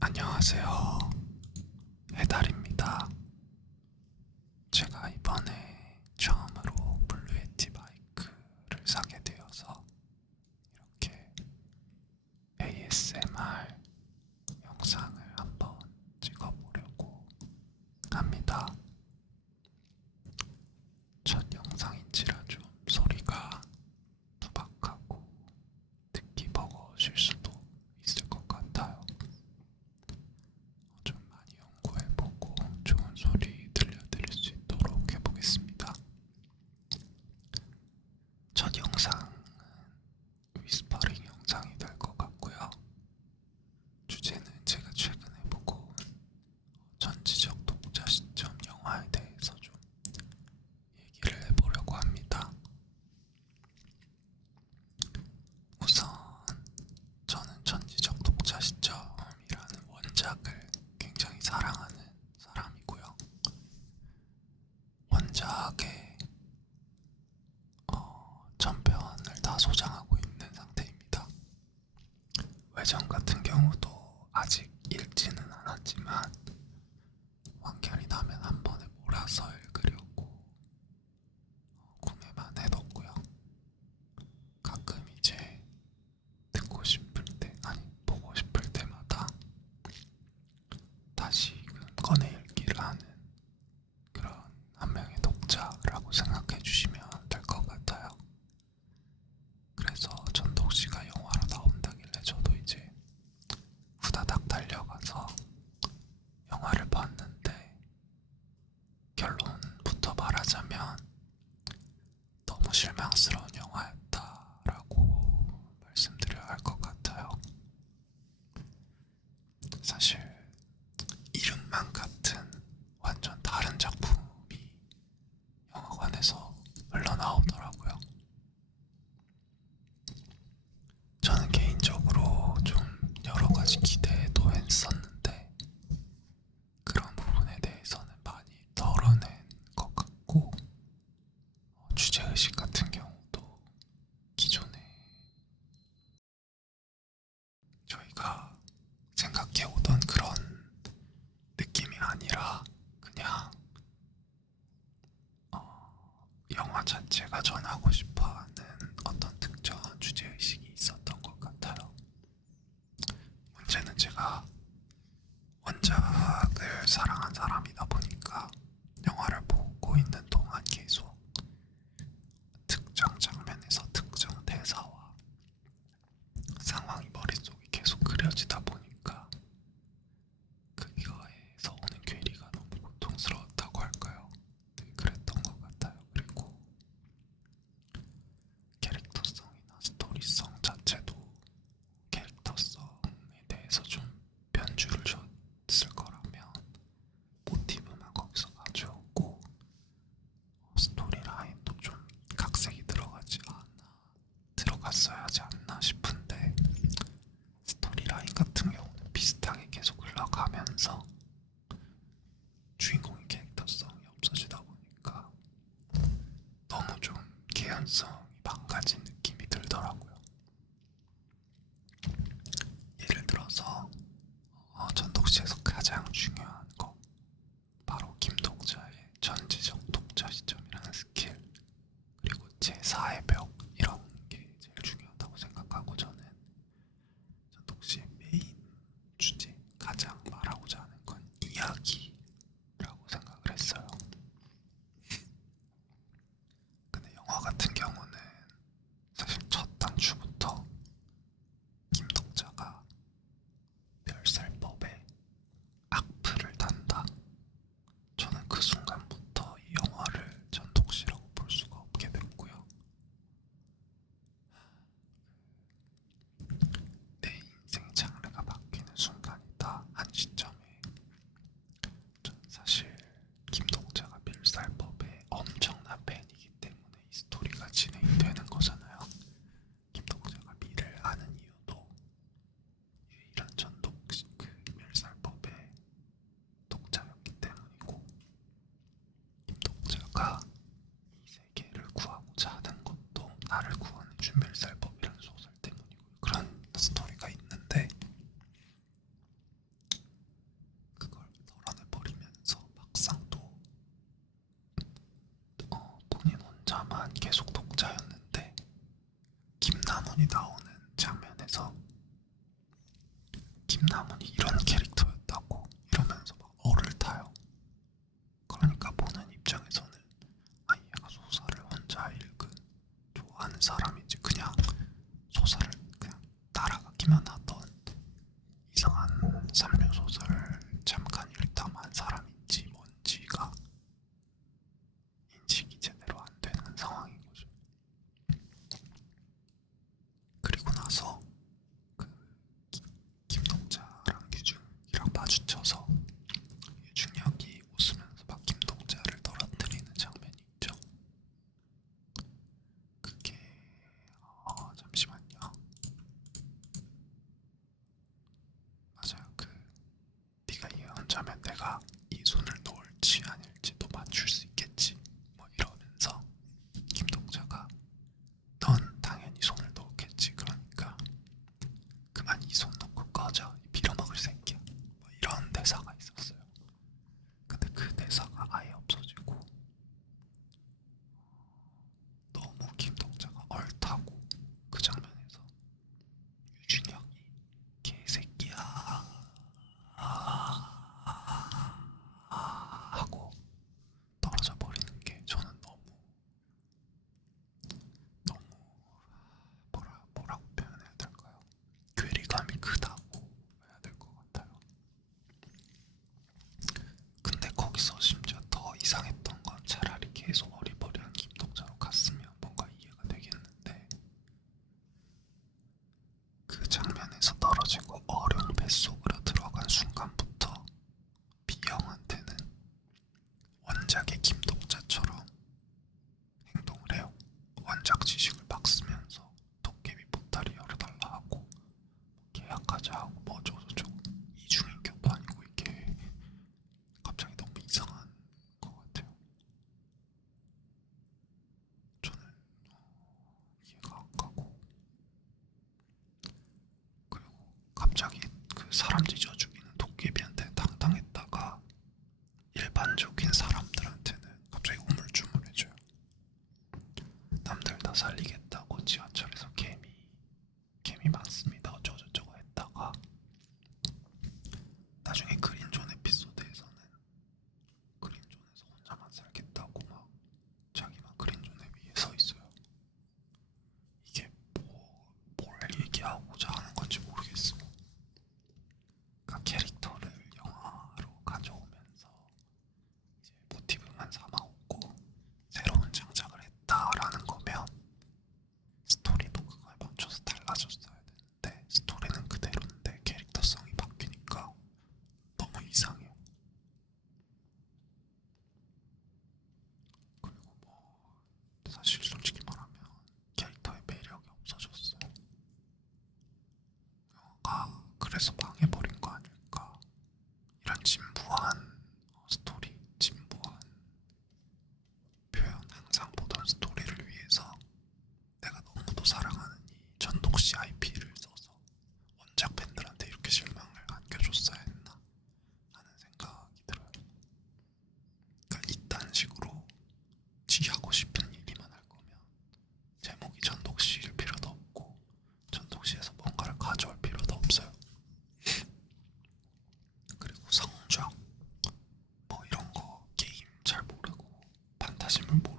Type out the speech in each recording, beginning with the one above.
안녕하세요. 해달입니다. 가정 같은 경우도 자체가 전하고 싶어 harmony c'est même beau.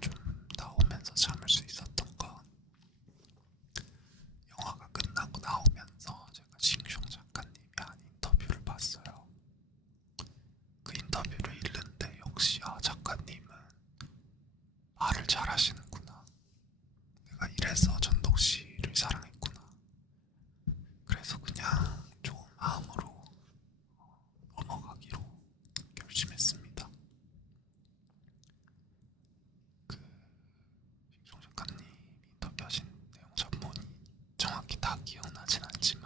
그나 정확히 다 기억나진 않지만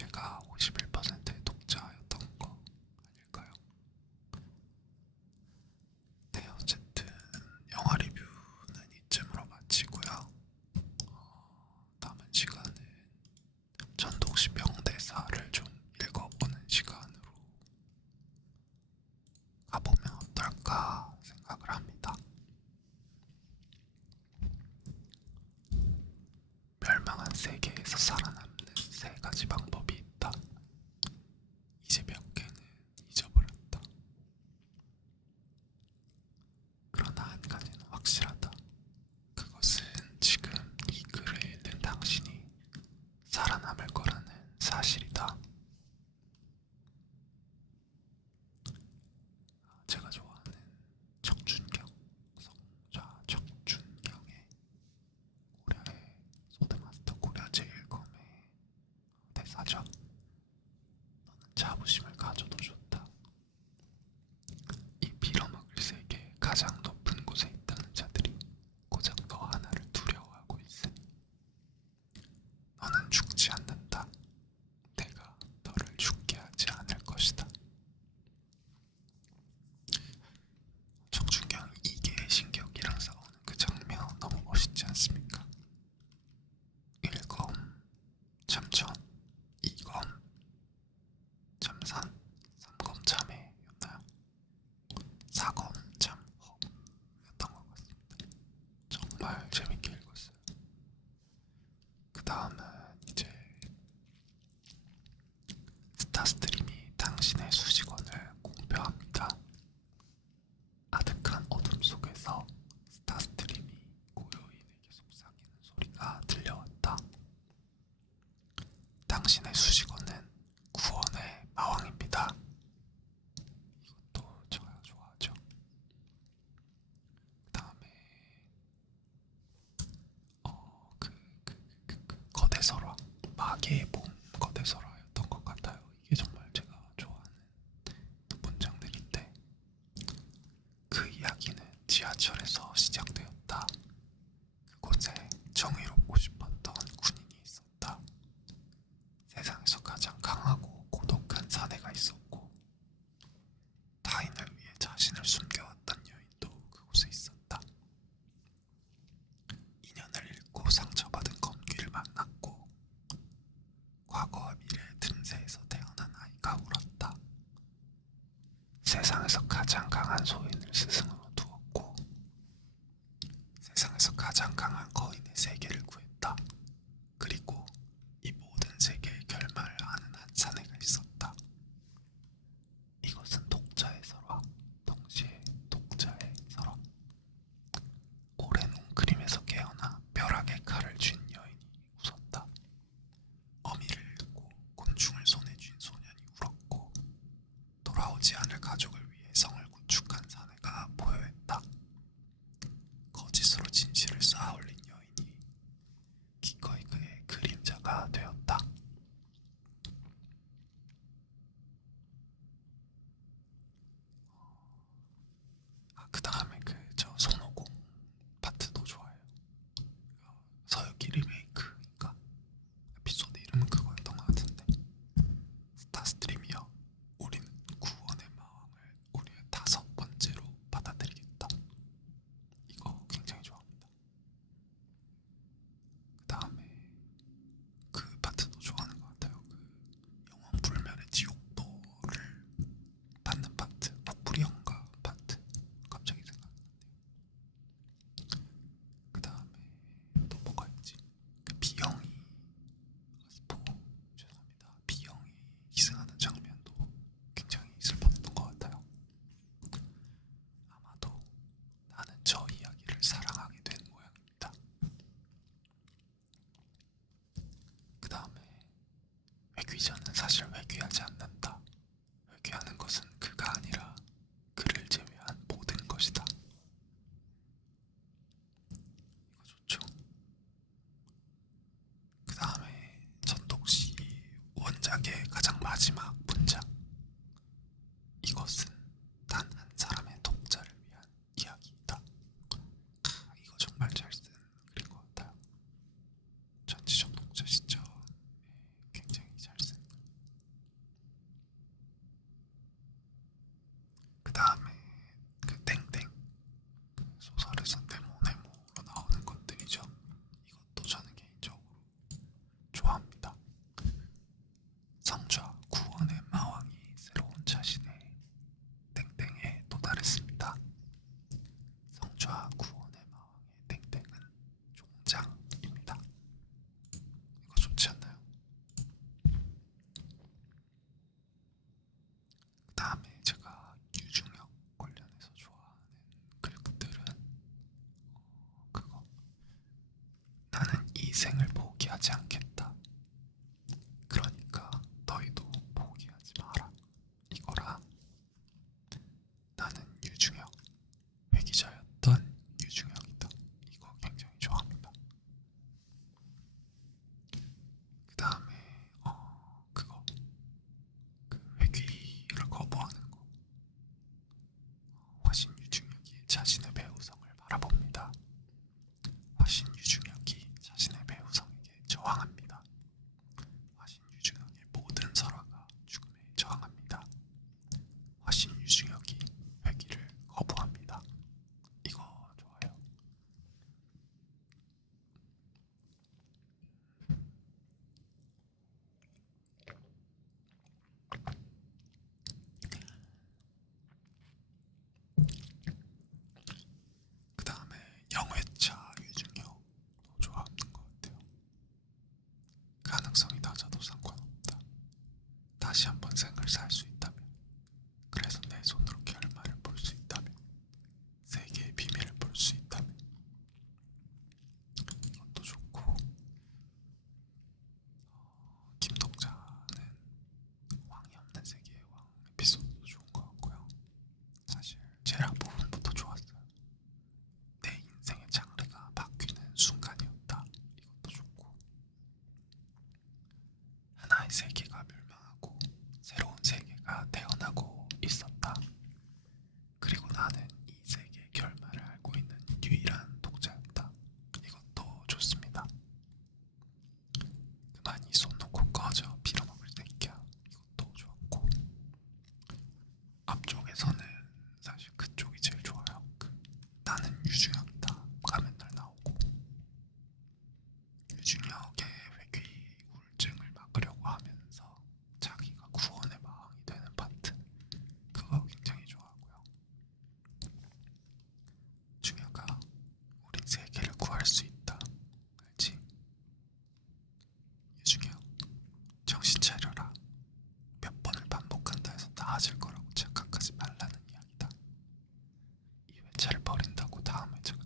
제가 51%의 독자였던 거 아닐까요? 네, 어쨌든 영화 리뷰는 이쯤으로 마치고요. 어, 남은 시간은 전독시 명대사를 좀 읽어보는 시간으로 가보면 어떨까 생각을 합니다. 멸망한 세계에서 살아남는 세 가지 방법. Hassan 마계의 몸 거대설화였던 것 같아요. 이게 정말 제가 좋아하는 문장들인데 그 이야기는 지하철에서 시작되었다. 그곳에 정의롭고 싶었던 군인이 있었다. 세상에서 가장 강하고 고독한 사내가 있었고 않을 가족을 이전은 사실 외교하지 않는다. 회귀하는 것은 그가 아니라 그를 제외한 모든 것이다. 이거 좋죠? 그 다음에 전독시 원작의 가장 마지막 생을 포기하지 않고 회차 가능성이 낮아도 상관없다. 다시 한번 생을 살수 있다. 행사를 벌인다고 다음에 제가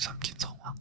上去找啊。